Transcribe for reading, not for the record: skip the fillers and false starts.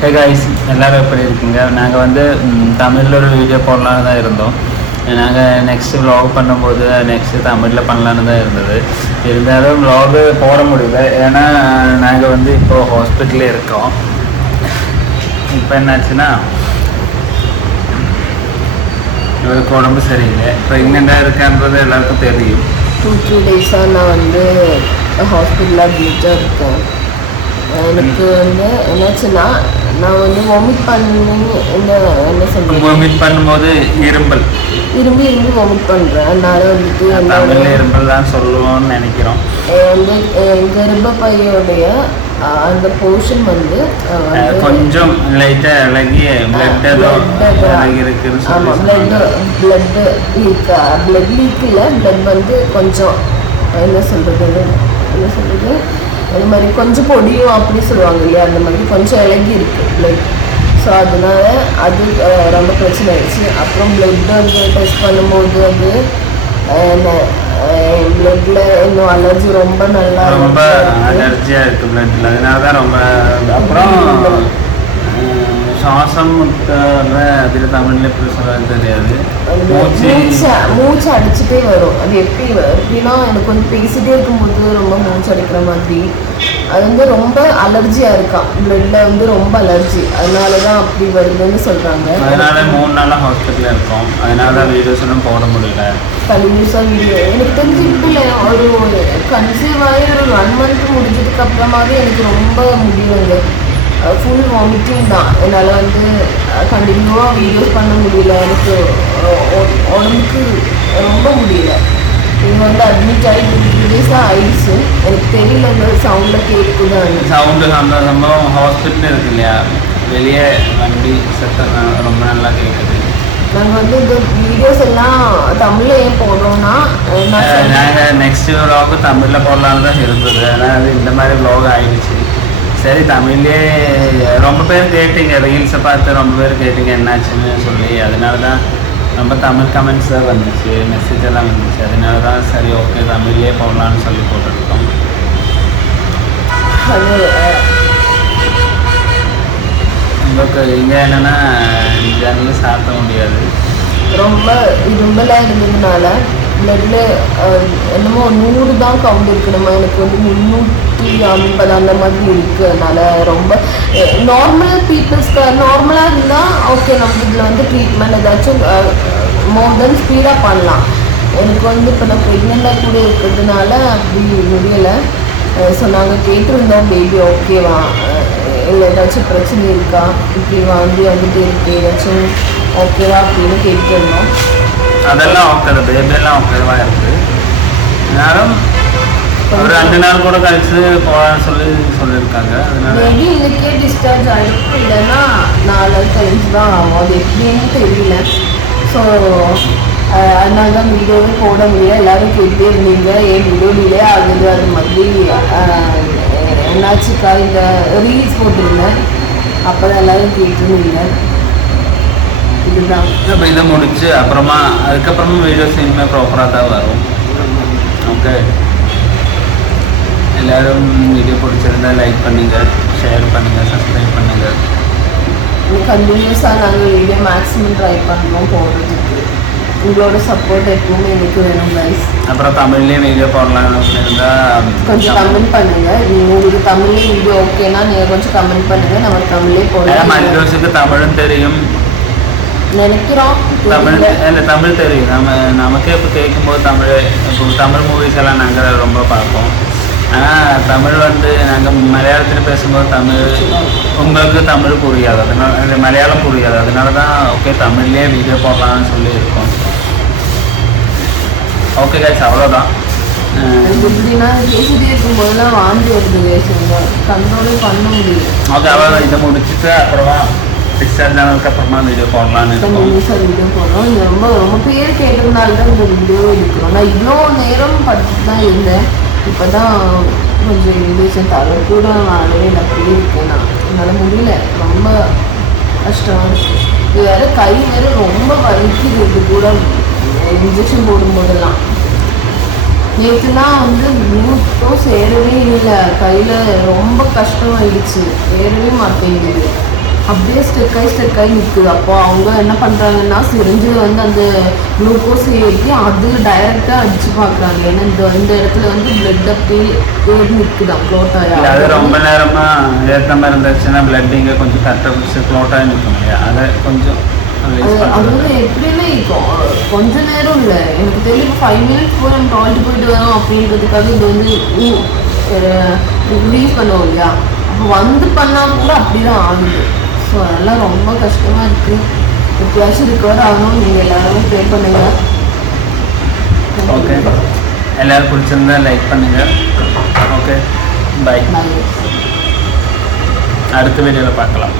Hey guys, எல்லோரும் எப்படி இருக்கீங்க? நாங்கள் வந்து தமிழில் ஒரு வீடியோ போடலான்னு தான் இருந்தோம். நாங்கள் நெக்ஸ்ட்டு வ்ளாக் பண்ணும்போது நெக்ஸ்ட்டு தமிழில் பண்ணலான்னு தான் இருந்தது. இருந்தாலும் வ்ளாகு போட முடியல, ஏன்னா நாங்கள் வந்து இப்போது ஹாஸ்பிட்டலில் இருக்கோம். இப்போ என்னாச்சுன்னா இவருக்கு உடம்பு சரியில்லை, ப்ரெக்னெண்ட்டாக இருக்கான்றது எல்லாருக்கும் தெரியும். 2-3 டேஸாக நான் வந்து ஹாஸ்பிட்டலில் அட்மிட்டாக இருக்கேன். எனக்கு வந்து என்னாச்சுன்னா நான் வந்து வாமிட் பண்ணி என்ன சொல்கிறேன், வாமிட் பண்ணும்போது இரும்பி வாமிட் பண்ணுறேன். அதனால வந்துட்டு தமிழில் இரும்பல் தான் சொல்லுவோம்னு நினைக்கிறோம். வந்து கர்ப்பப்பையோடைய அந்த போர்ஷன் வந்து கொஞ்சம் லைட்டாக இலகி பிளட் இருக்குன்னு சொல்லி பிளட் லீக் இல்லை, பிளட் வந்து கொஞ்சம் என்ன சொல்கிறது அந்த மாதிரி கொஞ்சம் பொடியும் அப்படி சொல்லுவாங்க இல்லையா, அந்த மாதிரி கொஞ்சம் இலகி இருக்குது பிளட். ஸோ அதனால அது ரொம்ப பிரச்சனை ஆயிடுச்சு. அப்புறம் பிளட் வந்து டெஸ்ட் பண்ணும்போது வந்து பிளட்ல இன்னும் அலர்ஜி ரொம்ப அலர்ஜியாக இருக்குது பிளட்டில். அதனால தான் ரொம்ப. அப்புறம் சுவாசம் அதில் தமிழில் எப்படி சொல்கிறது தெரியாது, மூச்சு அடிச்சுட்டே வரும். அது எப்படின்னா எனக்கு வந்து பேசிகிட்டே இருக்கும்போது ரொம்ப மூச்சு அடிக்கிற மாதிரி, அது வந்து ரொம்ப அலர்ஜியாக இருக்கான். பிளட்ல வந்து ரொம்ப அலர்ஜி, அதனால தான் அப்படி வருதுன்னு சொல்கிறாங்க. அதனால 3 நாளாக ஹாஸ்பிட்டலில் இருக்கோம். அதனால தான் வீடியோஸ் எல்லாம் போட முடியல. கண்டினியூஸாக வீடியோ எனக்கு தெரிஞ்சு இப்போ ஒரு கன்சீவ் ஆகி ஒரு 1 month முடிஞ்சதுக்கு அப்புறமாவே எனக்கு ரொம்ப முடியலைங்க. ஃபுல் வாமிட்டிங் தான். என்னால் வந்து கண்டினியூவாக வீடியோஸ் பண்ண முடியல. எனக்கு உடம்புக்கு ரொம்ப முடியல. இவங்க வந்து அட்மிட் ஆகி 2 days ஆயிடுச்சு. எனக்கு தெரியல இந்த சவுண்டில் கேட்குதான். சவுண்டு அந்த சம்பவம் ஹாஸ்பிட்டல் இருக்கு இல்லையா, வெளியே வண்டி சத்தம் ரொம்ப நல்லா கேட்குது. நாங்கள் வந்து இந்த வீடியோஸ் எல்லாம் தமிழில் ஏன் போடுறோன்னா, நாங்கள் நெக்ஸ்ட் வ்ளாகு தமிழில் போடலான்னு தான் இருந்தது. ஆனால் அது இந்த மாதிரி வ்ளாக் ஆகிடுச்சு. சரி, தமிழ்லேயே ரொம்ப பேர் கேட்டீங்க, ரீல்ஸை பார்த்து ரொம்ப பேர் கேட்டீங்க என்னாச்சுன்னு சொல்லி. அதனால தான் ரொம்ப தமிழ் கமெண்ட்ஸ் தான் வந்துச்சு, மெசேஜ் எல்லாம் வந்துச்சு. அதனால தான் சரி ஓகே தமிழ்லேயே போடலான்னு சொல்லி போட்டுருக்கோம். அது உங்களுக்கு இங்கே என்னென்னா ஜன்னல் சாத்த முடியாது, ரொம்ப இரும்பலாக இருந்ததுனால பிளட்ல என்னமோ 100 தான் கவுண்ட் இருக்கணுமா, எனக்கு வந்து 350 அந்த மாதிரி இருக்குது. அதனால் ரொம்ப நார்மல் பீப்புள்ஸ்க்கு நார்மலாக இருந்தால் ஓகே, நம்ம இதில் வந்து ட்ரீட்மெண்ட் ஏதாச்சும் மோர் தென் ஸ்பீடாக பண்ணலாம். எனக்கு வந்து இப்போ நான் ப்ரெக்னெண்ட்டாக கூட இருக்கிறதுனால அப்படி முடியலை. ஸோ நாங்கள் கேட்டிருந்தோம் பேபி ஓகேவா, இல்லை ஏதாச்சும் பிரச்சனை இருக்கா, இப்படி வந்துட்டு இருக்கு, ஏதாச்சும் ஓகேவா அப்படின்னு கேட்டுருந்தோம். அதெல்லாம் ஓகே, பேபியெல்லாம் ஓகேவாக இருக்குது. அதனாலும் ஒரு 2 நாள் கூட கழிச்சு போகலான்னு சொல்லியிருக்காங்க. அதனால மேபி இன்னைக்கே டிஸ்சார்ஜ் ஆகிடும், இல்லைன்னா 4 நாள் கழிச்சு தான் ஆகும். அது எப்படின்னு தெரியல. ஸோ அதனால தான் வீடியோவே போட முடியல. எல்லோரும் கேட்டே இருந்தீங்க ஏன் வீடியோ டிலே ஆகுது, அது மாதிரி என்னாச்சுக்கா இந்த ரீல்ஸ் போட்டிருந்தேன், அப்போ தான் எல்லோரும் கேட்டுருந்தீங்க. இதுதான் இப்போ இதை முடிச்சு அதுக்கப்புறமா வீடியோஸ் இனிமேல் ப்ராப்பராக தான் வரும். ஓகே, எல்லோரும் வீடியோ பிடிச்சிருந்தா லைக் பண்ணுங்கள், ஷேர் பண்ணுங்கள், சப்ஸ்கிரைப் பண்ணுங்கள். கண்டினியூஸாக நாங்கள் வீடியோ மேக்ஸிமம் ட்ரை பண்ணுறோம் போடுறதுக்கு. உங்களோட சப்போர்ட் எப்பவுமே எனக்கு வேணும் கைஸ். அப்புறம் தமிழ்லேயே வீடியோ போடலாம்னு இருந்தால் கொஞ்சம் கமெண்ட் பண்ணுங்கள். உங்களுக்கு தமிழ்லேயே வீடியோ ஓகேனா நீங்கள் கொஞ்சம் கமெண்ட் பண்ணுங்கள், நம்ம தமிழ்லேயே போடலாம். மற்றவர்களுக்கு தமிழும் தெரியும் நினைக்கிறோம், தமிழ் தெரியும். நமக்கே இப்போ கேட்கும்போது தமிழ் மூவிஸ் எல்லாம் நாங்கள் ரொம்ப பார்ப்போம். ஆனால் தமிழ் வந்து நாங்கள் மலையாளத்தில் பேசும்போது உங்களுக்கு தமிழ் புரியாது, அதனால மலையாளம் புரியாது. அதனால தான் ஓகே தமிழ்லேயே வீடியோ போடலாம்னு சொல்லி இருக்கோம். ஓகே கைஸ், அவ்வளோதான். எப்படின்னா பேசிட்டே இருக்கும்போதெல்லாம் வாந்தி வருது, கண்ட்ரோலே பண்ண முடியும். ஓகே, அவ்வளோதான். இதை முடிச்சுட்டு அப்புறமா டிஸ்சார்ஜ் ஆனதுக்கு அப்புறமா வீடியோ போடலான்னு இருக்கோம். வீடியோ போடுறோம். இது ரொம்ப பேர் கேட்டதுனால தான் இந்த வீடியோ எடுக்கிறோம். நான் இவ்வளோ நேரம் படிச்சுட்டு தான் இருந்தேன். இப்போ தான் கொஞ்சம் இன்ஜெக்ஷன் தர கூட வாழவே அப்படியே இருக்கேன். என்னால் முடியல, ரொம்ப கஷ்டமாக இருக்குது. இது வேறு கை வேறு ரொம்ப வலிக்குது. இது கூட இன்ஜெக்ஷன் போடும்போதெல்லாம் நேற்றுலாம் வந்து மூட்டும் சேரவே இல்லை, கையில் ரொம்ப கஷ்டமாயிடுச்சு, சேரவே மாட்டேங்குது. அப்படியே ஸ்டெக்காகி நிற்குது. அப்போ அவங்க என்ன பண்ணுறாங்கன்னா சிரிஞ்சில் வந்து அந்த குளுக்கோஸ் ஏற்றி அதில் டைரெக்டாக அடிச்சு பார்க்குறாங்க. ஏன்னா இந்த இடத்துல வந்து பிளட் அப்படியே ஏறி நிற்குதான் க்ளோட் ஆகி. அது ரொம்ப நேரமாக ஏற்ற மாதிரி இருந்துச்சுன்னா பிளட் இங்கே கொஞ்சம் கரெக்டாக பிடிச்சி க்ளோட்டாக நிற்கும் இல்லையா, அதை கொஞ்சம் அதுவும் எப்படின்னா கொஞ்ச நேரம் இல்லை, எனக்கு தெரியும் 5 minutes போய் நம்ம டாய்லெட் போயிட்டு வரோம் அப்படின்றதுக்காக இது வந்து ரிலீஸ் பண்ணுவோம் இல்லையா, அப்போ வந்து பண்ணால் கூட அப்படி தான் ஆகுது. ஸோ அதெல்லாம் ரொம்ப கஷ்டமாக இருக்குது. எப்பயாச்சும் ரிகவர் ஆகணும். நீங்கள் எல்லாருமே ப்ரே பண்ணுங்க. ஓகே, எல்லோரும் பிடிச்சிருந்தா லைக் பண்ணுங்கள். Okay, bye. பாய். அடுத்த வீடியோவில் பார்க்கலாம்.